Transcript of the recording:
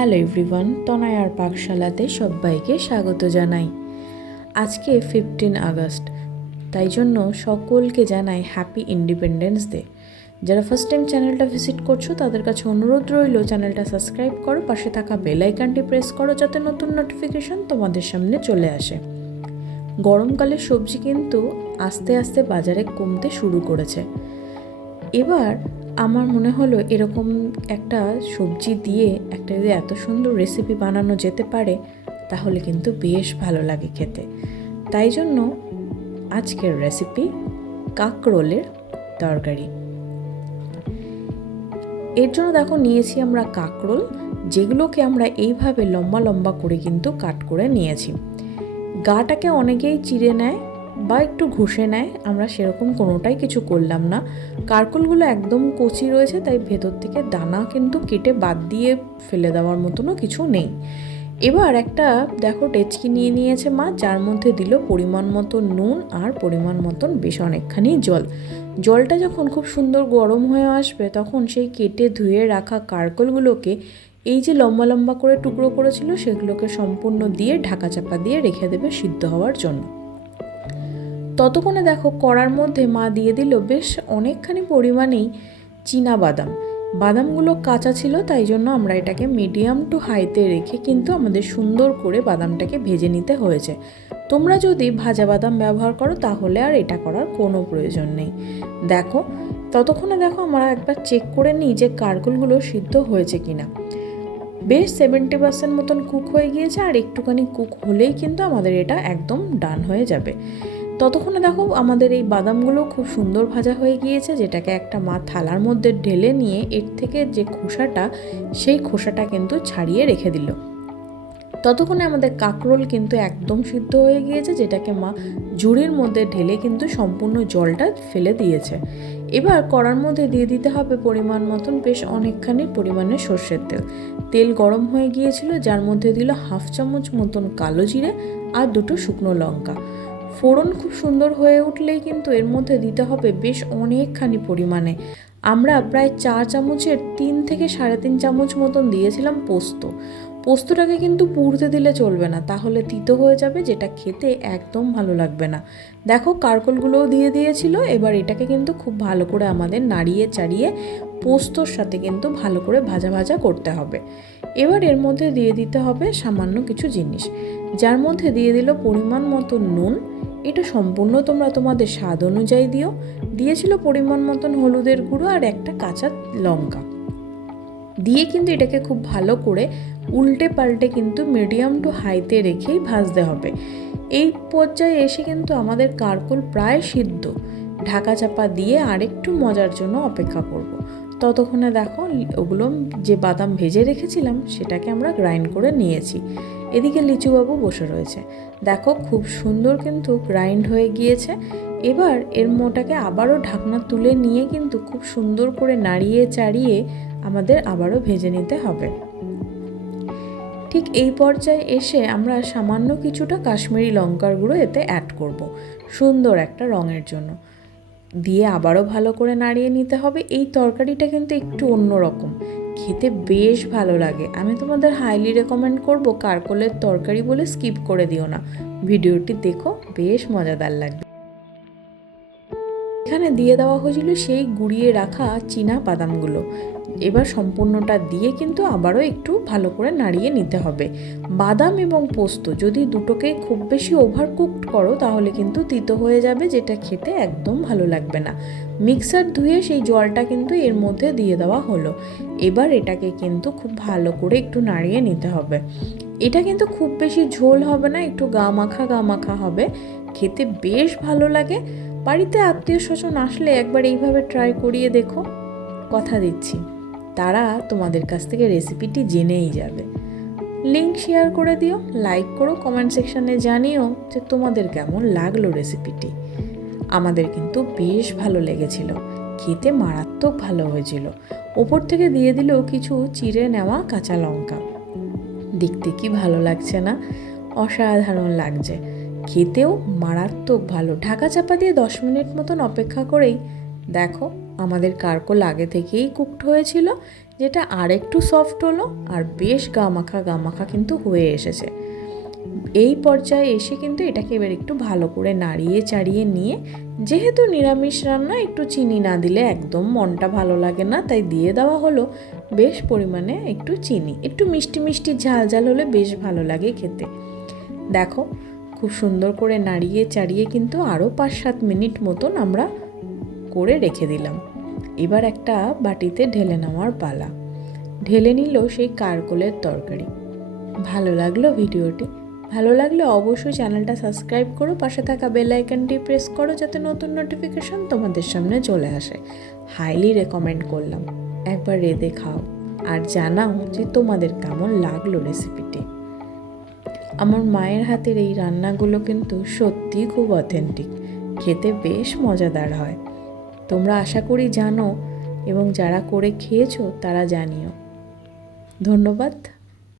Hello everyone, তনয়ার পাকশালাতে সবাইকে স্বাগত জানাই। আজকে 15 আগস্ট, তাই জন্য সকলকে জানাই হ্যাপি ইন্ডিপেন্ডেন্স ডে। যারা ফার্স্ট টাইম চ্যানেলটা ভিজিট করছো তাদের কাছে অনুরোধ রইল, চ্যানেলটা সাবস্ক্রাইব করো, পাশে থাকা বেল আইকনটি প্রেস করো যাতে নতুন নোটিফিকেশন তোমাদের সামনে চলে আসে। গরমকালে সবজি কিন্তু আস্তে আস্তে বাজারে কমতে শুরু করেছে। এবার আমার মনে হলো এরকম একটা সবজি দিয়ে একটা যদি এত সুন্দর রেসিপি বানানো যেতে পারে তাহলে কিন্তু বেশ ভালো লাগে খেতে। তাই জন্য আজকের রেসিপি কাঁকরোলের তরকারি। এর জন্য দেখো নিয়েছি আমরা কাঁকরোল, যেগুলোকে আমরা এইভাবে লম্বা লম্বা করে কিন্তু কাট করে নিয়েছি। গাটাকে অনেকেই চিড়ে নেয় বা একটু ঘষে নেয়, আমরা সেরকম কোনোটাই কিছু করলাম না। কাঁকরোলগুলো একদম কচি রয়েছে, তাই ভেতর থেকে দানা কিন্তু কেটে বাদ দিয়ে ফেলে দেওয়ার মতনও কিছু নেই। এবার একটা দেখো ডেচকি নিয়ে নিয়েছে মা, যার মধ্যে দিল পরিমাণ মতো নুন আর পরিমাণ মতন বেশ অনেকখানি জল। জলটা যখন খুব সুন্দর গরম হয়ে আসবে তখন সেই কেটে ধুয়ে রাখা কাঁকরোলগুলোকে এই যে লম্বা লম্বা করে টুকরো করেছিল সেগুলোকে সম্পূর্ণ দিয়ে ঢাকা চাপা দিয়ে রেখে দেবে সিদ্ধ হওয়ার জন্য। ততক্ষণে দেখো কড়ার মধ্যে মা দিয়ে দিল বেশ অনেকখানি পরিমাণেই চীনা বাদাম। বাদামগুলো কাঁচা ছিল, তাই জন্য আমরা এটাকে মিডিয়াম টু হাইতে রেখে কিন্তু আমাদের সুন্দর করে বাদামটাকে ভেজে নিতে হয়েছে। তোমরা যদি ভাজা বাদাম ব্যবহার করো তাহলে আর এটা করার কোনো প্রয়োজন নেই। দেখো ততক্ষণে দেখো আমরা একবার চেক করে নিই যে কাঁকরোলগুলো সিদ্ধ হয়েছে কিনা। বেশ 70% মতন কুক হয়ে গিয়েছে, আর একটুখানি কুক হলেই কিন্তু আমাদের এটা একদম ডান হয়ে যাবে। ততক্ষণে দেখো আমাদের এই বাদামগুলো খুব সুন্দর ভাজা হয়ে গিয়েছে, যেটাকে একটা মা থালার মধ্যে ঢেলে নিয়ে এর থেকে যে খোসাটা সেই খোসাটা কিন্তু ছাড়িয়ে রেখে দিল। ততক্ষণে আমাদের কাঁকরোল কিন্তু একদম সিদ্ধ হয়ে গিয়েছে, যেটাকে মা ঝুড়ির মধ্যে ঢেলে কিন্তু সম্পূর্ণ জলটা ফেলে দিয়েছে। এবার কড়ার মধ্যে দিয়ে দিতে হবে পরিমাণ মতন বেশ অনেকখানি পরিমাণে সর্ষের তেল। তেল গরম হয়ে গিয়েছিল, যার মধ্যে দিল 1/2 চামচ মতন কালো জিরে আর 2টো শুকনো লঙ্কা। ফোড়ন খুব সুন্দর হয়ে উঠলেই কিন্তু এর মধ্যে দিতে হবে বেশ অনেকখানি পরিমাণে, আমরা প্রায় 4 চামচের 3 থেকে 3.5 চামচ মতন দিয়েছিলাম পোস্ত। পোস্তটাকে কিন্তু পুড়তে দিলে চলবে না, তাহলে তিতো হয়ে যাবে, যেটা খেতে একদম ভালো লাগবে না। দেখো কাঁকরোলগুলোও দিয়ে দিয়েছিল। এবার এটাকে কিন্তু খুব ভালো করে আমাদের নাড়িয়ে চাড়িয়ে পোস্তর সাথে কিন্তু ভালো করে ভাজা ভাজা করতে হবে। এবার এর মধ্যে দিয়ে দিতে হবে সামান্য কিছু জিনিস, যার মধ্যে দিয়ে দিল পরিমাণ মতো নুন। এটা সম্পূর্ণ তোমরা তোমাদের স্বাদ অনুযায়ী দিও। দিয়েছিল পরিমাণ মতন হলুদের গুঁড়ো আর একটা কাঁচা লঙ্কা দিয়ে কিন্তু এটাকে খুব ভালো করে উল্টে পাল্টে কিন্তু মিডিয়াম টু হাইতে রেখেই ভাজতে হবে। এই পর্যায়ে এসে কিন্তু আমাদের কাঁকরোল প্রায় সিদ্ধ। ঢাকা চাপা দিয়ে আরেকটু মজার জন্য অপেক্ষা করব। ততক্ষণে দেখো ওগুলো যে বাদাম ভেজে রেখেছিলাম সেটাকে আমরা গ্রাইন্ড করে নিয়েছি। এদিকে লিচুবাবু বসে রয়েছে। দেখো খুব সুন্দর কিন্তু গ্রাইন্ড হয়ে গিয়েছে। এবার এর মোটাকে আবারও ঢাকনা তুলে নিয়ে কিন্তু খুব সুন্দর করে নাড়িয়ে চাড়িয়ে আমাদের আবারও ভেজে নিতে হবে। ঠিক এই পর্যায়ে এসে আমরা সামান্য কিছুটা কাশ্মীরি লঙ্কার গুঁড়ো এতে অ্যাড করব, সুন্দর একটা রঙের জন্য। দিয়ে আবারও ভালো করে নাড়িয়ে নিতে হবে। এই তরকারিটা কিন্তু একটু অন্যরকম, খেতে বেশ ভালো লাগে। আমি তোমাদের হাইলি রেকমেন্ড করব কাঁকরোলের তরকারি বলে স্কিপ করে দিও না, ভিডিওটি দেখো, বেশ মজাদার লাগবে। এখানে দিয়ে দেওয়া হয়েছিল সেই গুঁড়িয়ে রাখা চীনা বাদামগুলো। এবার সম্পূর্ণটা দিয়ে কিন্তু আবারও একটু ভালো করে নাড়িয়ে নিতে হবে। বাদাম এবং পোস্ত যদি দুটোকে খুব বেশি ওভারকুকড করো তাহলে কিন্তু তিতো হয়ে যাবে, যেটা খেতে একদম ভালো লাগবে না। মিক্সার ধুয়ে সেই জলটা কিন্তু এর মধ্যে দিয়ে দেওয়া হলো। এবার এটাকে কিন্তু খুব ভালো করে একটু নাড়িয়ে নিতে হবে। এটা কিন্তু খুব বেশি ঝোল হবে না, একটু গা মাখা হবে, খেতে বেশ ভালো লাগে। বাড়িতে আত্মীয় স্বজন আসলে একবার এইভাবে ট্রাই করিয়ে দেখো, কথা দিচ্ছি তারা তোমাদের কাছ থেকে রেসিপিটি জেনেই যাবে। লিংক শেয়ার করে দিও, লাইক করো, কমেন্ট সেকশানে জানিও যে তোমাদের কেমন লাগলো রেসিপিটি। আমাদের কিন্তু বেশ ভালো লেগেছিল, খেতে মারাত্মক ভালো হয়েছিল। ওপর থেকে দিয়ে দিল কিছু চিড়ে নেওয়া কাঁচা লঙ্কা। দেখতে কি ভালো লাগছে না? অসাধারণ লাগছে, খেতেও মারাত্মক ভালো। ঢাকা চাপা দিয়ে 10 মিনিট মতন অপেক্ষা করেই দেখো আমাদের কাঁকরোল আগে থেকেই কুকড হয়েছিল, যেটা আর একটু সফট হলো আর বেশ গামাখা কিন্তু হয়ে এসেছে। এই পর্যায়ে এসে কিন্তু এটাকে এবার একটু ভালো করে নাড়িয়ে চাড়িয়ে নিয়ে, যেহেতু নিরামিষ রান্না একটু চিনি না দিলে একদম মনটা ভালো লাগে না, তাই দিয়ে দেওয়া হলো বেশ পরিমাণে একটু চিনি। একটু মিষ্টি মিষ্টি ঝাল ঝাল হলে বেশ ভালো লাগে খেতে। দেখো খুব সুন্দর করে নাড়িয়ে চাড়িয়ে কিন্তু আরও 5-7 মিনিট মতন আমরা করে রেখে দিলাম। এবার একটা বাটিতে ঢেলে নেওয়ার পালা। ঢেলে নিল সেই কারকোলের তরকারি। ভালো লাগলো ভিডিওটি? ভালো লাগলে অবশ্যই চ্যানেলটা সাবস্ক্রাইব করো, পাশে থাকা বেল আইকনটি প্রেস করো যাতে নতুন নোটিফিকেশন তোমাদের সামনে চলে আসে। হাইলি রেকমেন্ড করলাম, একবার রেঁধে খাও আর জানাও যে তোমাদের কেমন লাগলো রেসিপিটি। আমার মায়ের হাতের এই রান্নাগুলো কিন্তু সত্যিই খুব অথেন্টিক, খেতে বেশ মজাদার হয়। তোমরা আশা করি জানো এবং যারা করে খেয়েছো তারা জানিও। ধন্যবাদ।